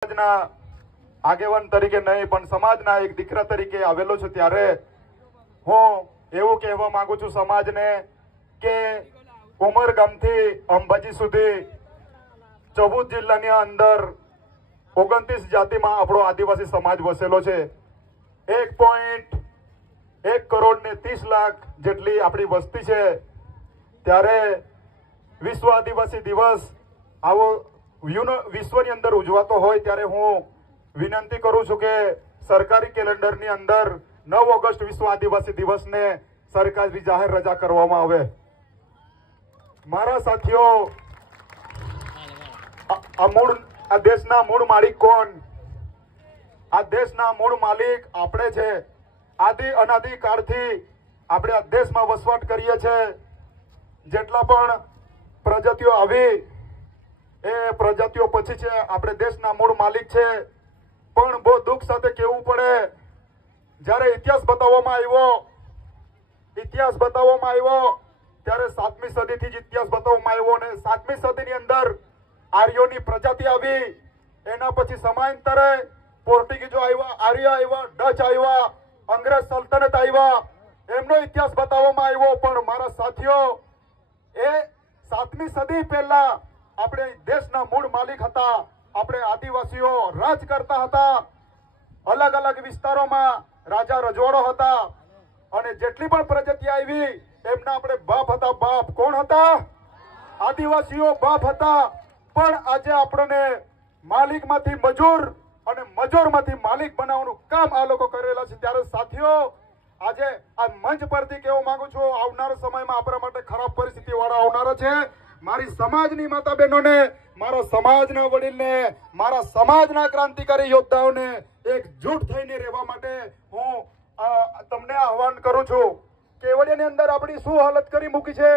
સમાજના આગેવાન તરીકે નહીં પણ સમાજના એક દીકરા તરીકે આવેલો છું ત્યારે હું એવું કહેવા માંગુ છું સમાજને કે ઉમરગામથી અંબાજી સુધી 14 જિલ્લાની અંદર 29 જાતિમાં આપણો આદિવાસી સમાજ વસેલો છે। 1.1 કરોડ ને 30 લાખ જેટલી આપણી વસ્તી છે। ત્યારે વિશ્વ આદિવાસી દિવસ આવો વિશ્વની અંદર ઉજવાતો હોય ત્યારે હું વિનંતી કરું છું કે સરકારી કેલેન્ડરની અંદર 9 ઓગસ્ટ વિશ્વ આદિવાસી દિવસને સરકારી જાહેર રજા કરવામાં આવે। મારા સાથીઓ, આ દેશના મૂળ માલિક કોણ? આ દેશના મૂળ માલિક આપણે છે। આદિ અનાદિ કાળથી આપણે આ દેશમાં વસવાટ કરીએ છીએ। જેટલા પણ પ્રજાતિઓ આવી એ પ્રજાતિઓ પછી છે આપણે દેશના મૂળ માલિક છે। પણ બહુ દુઃખ સાથે કહેવું પડે, જ્યારે ઇતિહાસ બતાવવામાં આવ્યો ત્યારે 7મી સદીથી જ ઇતિહાસ બતાવવામાં આવ્યો અને 7મી સદીની અંદર આર્યોની પ્રજાતિ આવી। એના પછી સમયાંતરે પોર્ટુગીઝો આવ્યા, આર્ય આવ્યા, ડચ આવ્યા, અંગ્રેજ સલ્તનત આવ્યા, એમનો ઇતિહાસ બતાવવામાં આવ્યો। પણ મારા સાથીઓ, એ 7મી સદી પહેલા આપણે દેશના મૂળ માલિક હતા। આપણે આદિવાસીઓ રાજ કરતા હતા। અલગ અલગ વિસ્તારોમાં રાજા રજવાડો હતા અને જેટલી પણ પ્રજાતિ આવી એમના આપણે બાપ હતા। બાપ કોણ હતા? આદિવાસીઓ બાપ હતા। પણ આજે આપણને માલિકમાંથી મજૂર અને મજૂરમાંથી માલિક બનાવવાનું કામ આ લોકો કરેલા છે। ત્યારે સાથીઓ, આજે આ મંચ પરથી કહેવા માંગુ છું, આવનારા સમયમાં આપણા માટે ખરાબ પરિસ્થિતિ વાળા આવનારા છે। મારી સમાજની માતા બહેનોને, મારા સમાજના વડીલને, મારા સમાજના ક્રાંતિકારી યોદ્ધાઓને એકજૂટ થઈને રહેવા માટે હું તમને આહવાન કરું છું। કેવડિયાની અંદર આપણી શું હાલત કરી મૂકી છે?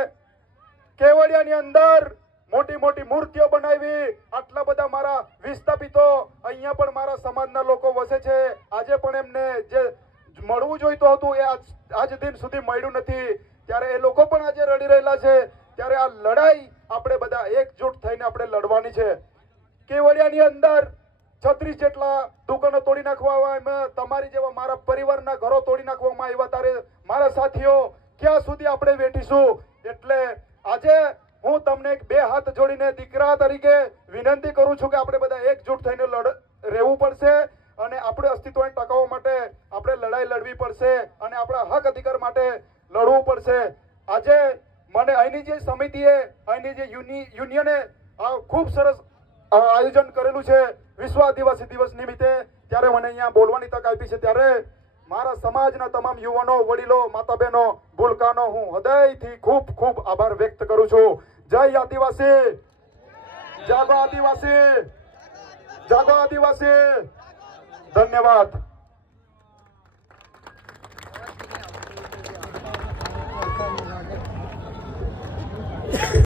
કેવડિયાની અંદર મોટી મોટી મૂર્તિઓ બનાવી, આટલા બધા મારા વિસ્થાપિતો અહીંયા પણ મારા સમાજના લોકો વસે છે। આજે પણ એમને જે મળવું જોઈતું હતું એ આજ દિન સુધી મળ્યું નથી। ત્યારે એ લોકો પણ આજે રડી રહેલા છે। ત્યારે આ લડાઈ આપણે બધા એકજૂટ થઈને આપણે લડવાની છે। કેવડિયાની અંદર 36 જેટલા દુકાનો તોડી નાખવામાં આવ્યા, તમારી જેવા મારા પરિવારના ઘરો તોડી નાખવામાં આવ્યા। ત્યારે મારા સાથીઓ, ક્યાં સુધી આપણે બેઠીશું? એટલે આજે હું તમને બે હાથ જોડીને દીકરા તરીકે વિનંતી કરું છું કે આપણે બધા એકજૂટ થઈને રહેવું પડશે અને આપણે અસ્તિત્વને ટકાવવા માટે આપણે લડાઈ લડવી પડશે અને આપણા હક અધિકાર માટે લડવું પડશે। આજે મને અહીંની જે સમિતિએ, અહીંની જે યુનિયને ખૂબ સરસ આયોજન કરેલું છે વિશ્વ આદિવાસી દિવસ નિમિત્તે, ત્યારે મને અહીંયા બોલવાની તક આપી છે। ત્યારે મારા સમાજના તમામ યુવાનો, વડીલો, માતા બહેનો, ભૂલકાનો હું હૃદયથી ખૂબ ખૂબ આભાર વ્યક્ત કરું છું। જય આદિવાસી, જાગો આદિવાસી, જાગો આદિવાસી। ધન્યવાદ।